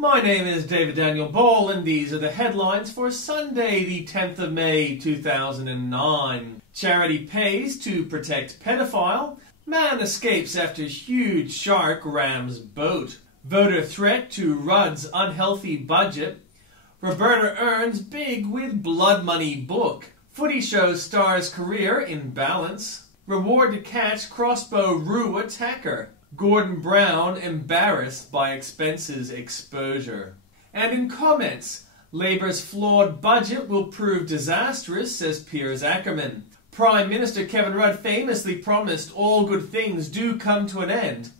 My name is David Daniel Ball, and these are the headlines for Sunday, the 10th of May, 2009. Charity pays to protect pedophile. Man escapes after huge shark rams boat. Voter threat to Rudd's unhealthy budget. Roberta earns big with blood money book. Footy shows stars career in balance. Reward to catch crossbow rue attacker. Gordon Brown embarrassed by expenses exposure. And in comments, Labour's flawed budget will prove disastrous, says Pier Akerman. Prime Minister Kevin Rudd famously promised all good things do come to an end,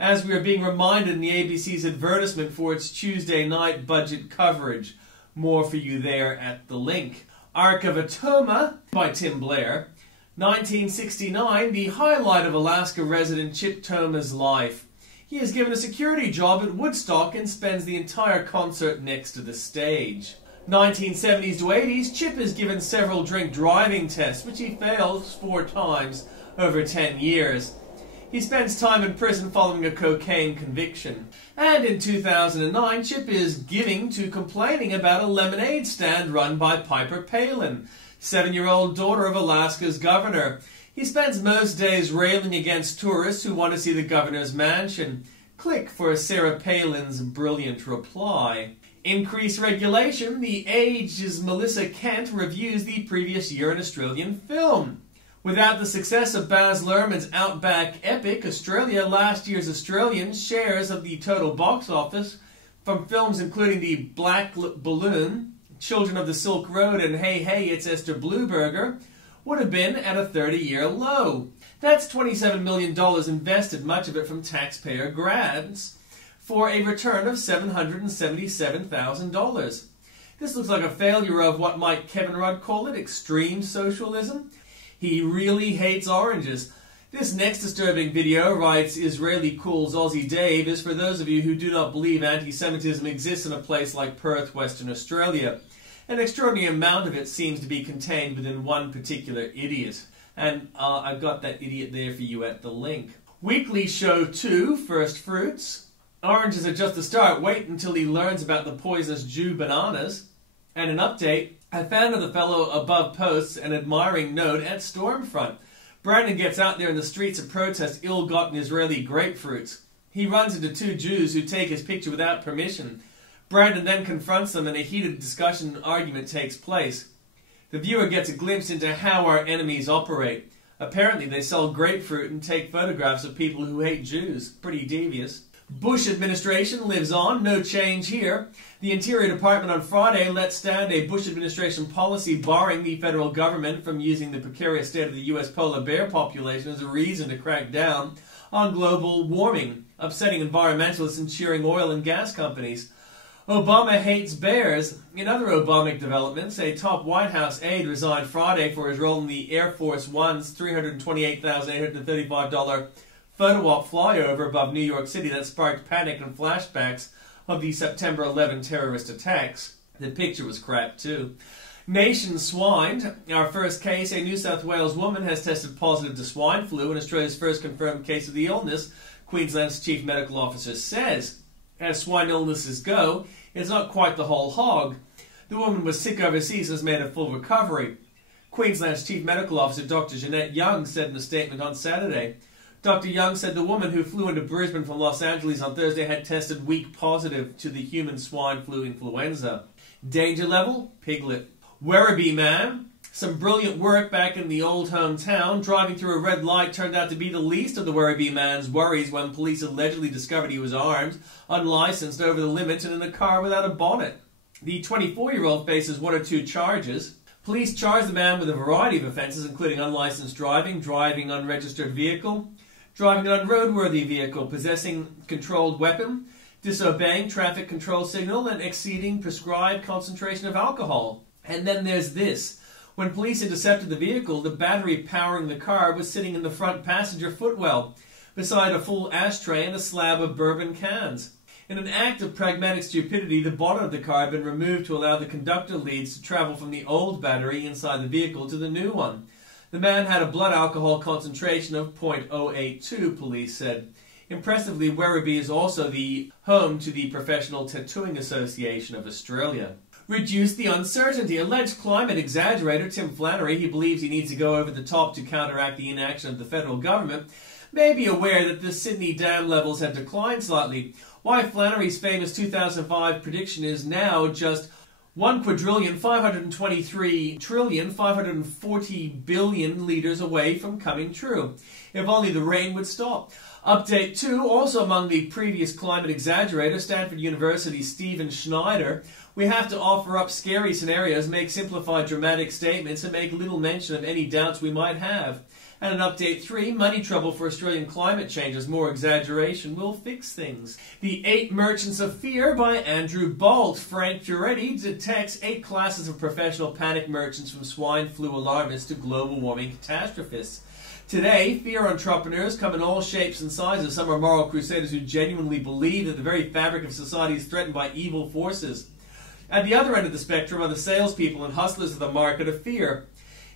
as we are being reminded in the ABC's advertisement for its Tuesday night budget coverage. More for you there at the link. Ark of Atoma by Tim Blair. 1969, the highlight of Alaska resident Chip Toma's life. He is given a security job at Woodstock and spends the entire concert next to the stage. 1970s to 80s, Chip is given several drink driving tests, which he fails 4 times over 10 years. He spends time in prison following a cocaine conviction. And in 2009, Chip is giving to complaining about a lemonade stand run by Piper Palin, 7-year-old daughter of Alaska's governor. He spends most days railing against tourists who want to see the governor's mansion. Click for Sarah Palin's brilliant reply. Increased regulation. The Age's Melissa Kent reviews the previous year in Australian film. Without the success of Baz Luhrmann's Outback epic, Australia, last year's Australian shares of the total box office from films including The Black Balloon, Children of the Silk Road, and Hey Hey, It's Esther Blueberger would have been at a 30-year low. That's $27 million invested, much of it from taxpayer grants, for a return of $777,000. This looks like a failure of what might Kevin Rudd call it, extreme socialism. He really hates oranges. This next disturbing video, writes Israeli Cool's Aussie Dave, is for those of you who do not believe anti-Semitism exists in a place like Perth, Western Australia. An extraordinary amount of it seems to be contained within one particular idiot. And I've got that idiot there for you at the link. Weekly Show 2, First Fruits. Oranges are just the start. Wait until he learns about the poisonous Jew bananas. And an update. I found the fellow above posts an admiring note at Stormfront. Brandon gets out there in the streets to protest ill-gotten Israeli grapefruits. He runs into 2 Jews who take his picture without permission. Brandon then confronts them and a heated discussion and argument takes place. The viewer gets a glimpse into how our enemies operate. Apparently they sell grapefruit and take photographs of people who hate Jews. Pretty devious. Bush administration lives on, no change here. The Interior Department on Friday let stand a Bush administration policy barring the federal government from using the precarious state of the U.S. polar bear population as a reason to crack down on global warming, upsetting environmentalists and cheering oil and gas companies. Obama hates bears. In other Obamic developments, a top White House aide resigned Friday for his role in the Air Force One's $328,835 photo op flyover above New York City that sparked panic and flashbacks of the September 11 terrorist attacks. The picture was crap too. Nation swine. Our first case, a New South Wales woman has tested positive to swine flu in Australia's first confirmed case of the illness, Queensland's chief medical officer says. As swine illnesses go, it's not quite the whole hog. The woman was sick overseas and has made a full recovery. Queensland's chief medical officer, Dr. Jeanette Young, said in a statement on Saturday. Dr. Young said the woman who flew into Brisbane from Los Angeles on Thursday had tested weak positive to the human swine flu influenza. Danger level? Piglet. Werribee man. Some brilliant work back in the old hometown. Driving through a red light turned out to be the least of the Werribee man's worries when police allegedly discovered he was armed, unlicensed, over the limit, and in a car without a bonnet. The 24-year-old faces 1 or 2 charges. Police charged the man with a variety of offences, including unlicensed driving, driving unregistered vehicle, driving an unroadworthy vehicle, possessing controlled weapon, disobeying traffic control signal, and exceeding prescribed concentration of alcohol. And then there's this. When police intercepted the vehicle, the battery powering the car was sitting in the front passenger footwell, beside a full ashtray and a slab of bourbon cans. In an act of pragmatic stupidity, the bonnet of the car had been removed to allow the conductor leads to travel from the old battery inside the vehicle to the new one. The man had a blood alcohol concentration of .082, police said. Impressively, Werribee is also the home to the Professional Tattooing Association of Australia. Reduce the uncertainty. Alleged climate exaggerator Tim Flannery, he believes he needs to go over the top to counteract the inaction of the federal government, may be aware that the Sydney dam levels have declined slightly. Why Flannery's famous 2005 prediction is now just 1,523,540,000,000,000 litres away from coming true. If only the rain would stop. Update 2, also among the previous climate exaggerators, Stanford University's Stephen Schneider. We have to offer up scary scenarios, make simplified dramatic statements, and make little mention of any doubts we might have. And in Update 3, money trouble for Australian climate change as more exaggeration will fix things. The 8 Merchants of Fear by Andrew Bolt. Frank Fioretti detects 8 classes of professional panic merchants from swine flu alarmists to global warming catastrophists. Today, fear entrepreneurs come in all shapes and sizes. Some are moral crusaders who genuinely believe that the very fabric of society is threatened by evil forces. At the other end of the spectrum are the salespeople and hustlers of the market of fear.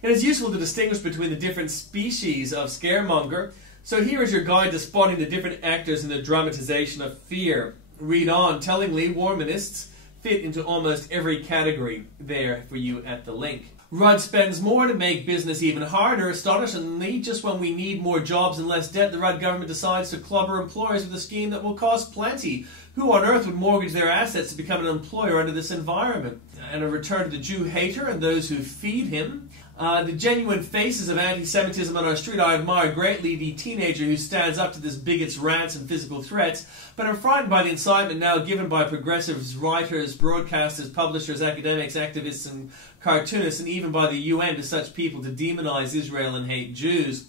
It is useful to distinguish between the different species of scaremonger, so here is your guide to spotting the different actors in the dramatization of fear. Read on. Tellingly, warmonists fit into almost every category. There for you at the link. Rudd spends more to make business even harder. Astonishingly, just when we need more jobs and less debt, the Rudd government decides to clobber employers with a scheme that will cost plenty. Who on earth would mortgage their assets to become an employer under this environment? And a return to the Jew hater and those who feed him. The genuine faces of anti-Semitism on our street. I admire greatly the teenager who stands up to this bigot's rants and physical threats, but I'm frightened by the incitement now given by progressives, writers, broadcasters, publishers, academics, activists, and cartoonists, and even by the UN to such people to demonize Israel and hate Jews.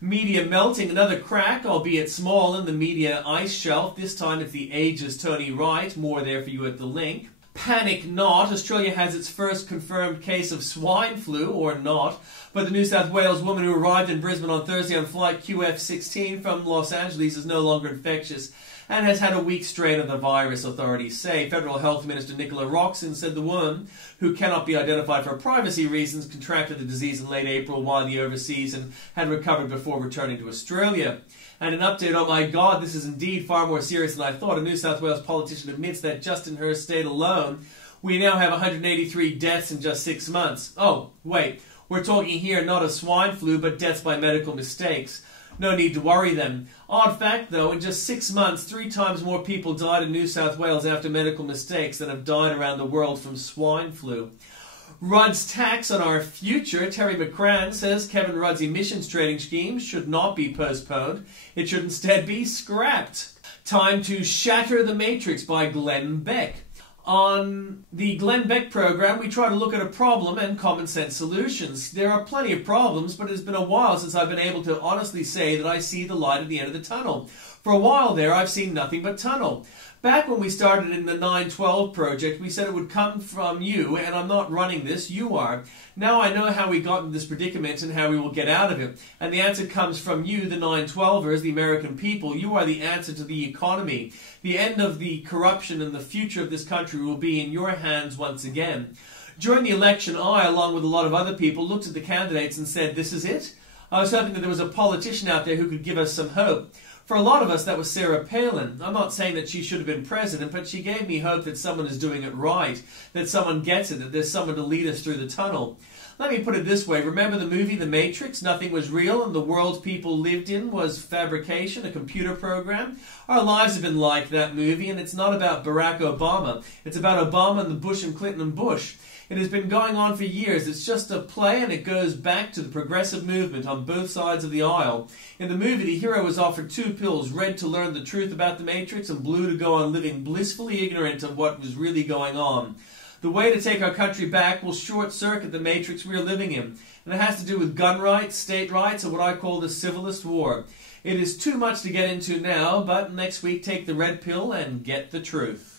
Media melting, another crack, albeit small, in the media ice shelf. This time it's the Age's Tony Wright. More there for you at the link. Panic not. Australia has its first confirmed case of swine flu, or not, but the New South Wales woman who arrived in Brisbane on Thursday on flight QF16 from Los Angeles is no longer infectious and has had a weak strain of the virus, authorities say. Federal Health Minister Nicola Roxon said the woman, who cannot be identified for privacy reasons, contracted the disease in late April while overseas and had recovered before returning to Australia. And an update, oh my God, this is indeed far more serious than I thought. A New South Wales politician admits that just in her state alone, we now have 183 deaths in just 6 months. Oh, wait, we're talking here not of swine flu, but deaths by medical mistakes. No need to worry then. Odd fact, though, in just 6 months, 3 times more people died in New South Wales after medical mistakes than have died around the world from swine flu. Rudd's tax on our future. Terry McCrann says Kevin Rudd's emissions trading scheme should not be postponed. It should instead be scrapped. Time to Shatter the Matrix by Glenn Beck. On the Glenn Beck program, we try to look at a problem and common sense solutions. There are plenty of problems, but it has been a while since I've been able to honestly say that I see the light at the end of the tunnel. For a while there, I've seen nothing but tunnel. Back when we started in the 912 project, we said it would come from you, and I'm not running this, you are. Now I know how we got into this predicament and how we will get out of it. And the answer comes from you, the 912ers, the American people. You are the answer to the economy. The end of the corruption and the future of this country will be in your hands once again. During the election, I, along with a lot of other people, looked at the candidates and said, this is it? I was hoping that there was a politician out there who could give us some hope. For a lot of us, that was Sarah Palin. I'm not saying that she should have been president, but she gave me hope that someone is doing it right, that someone gets it, that there's someone to lead us through the tunnel. Let me put it this way. Remember the movie The Matrix? Nothing was real, and the world people lived in was fabrication, a computer program. Our lives have been like that movie, and it's not about Barack Obama. It's about Obama and the Bush and Clinton and Bush. It has been going on for years. It's just a play, and it goes back to the progressive movement on both sides of the aisle. In the movie, the hero was offered 2 pills, red to learn the truth about the Matrix and blue to go on living blissfully ignorant of what was really going on. The way to take our country back will short-circuit the Matrix we are living in, and it has to do with gun rights, state rights, and what I call the civilist war. It is too much to get into now, but next week take the red pill and get the truth.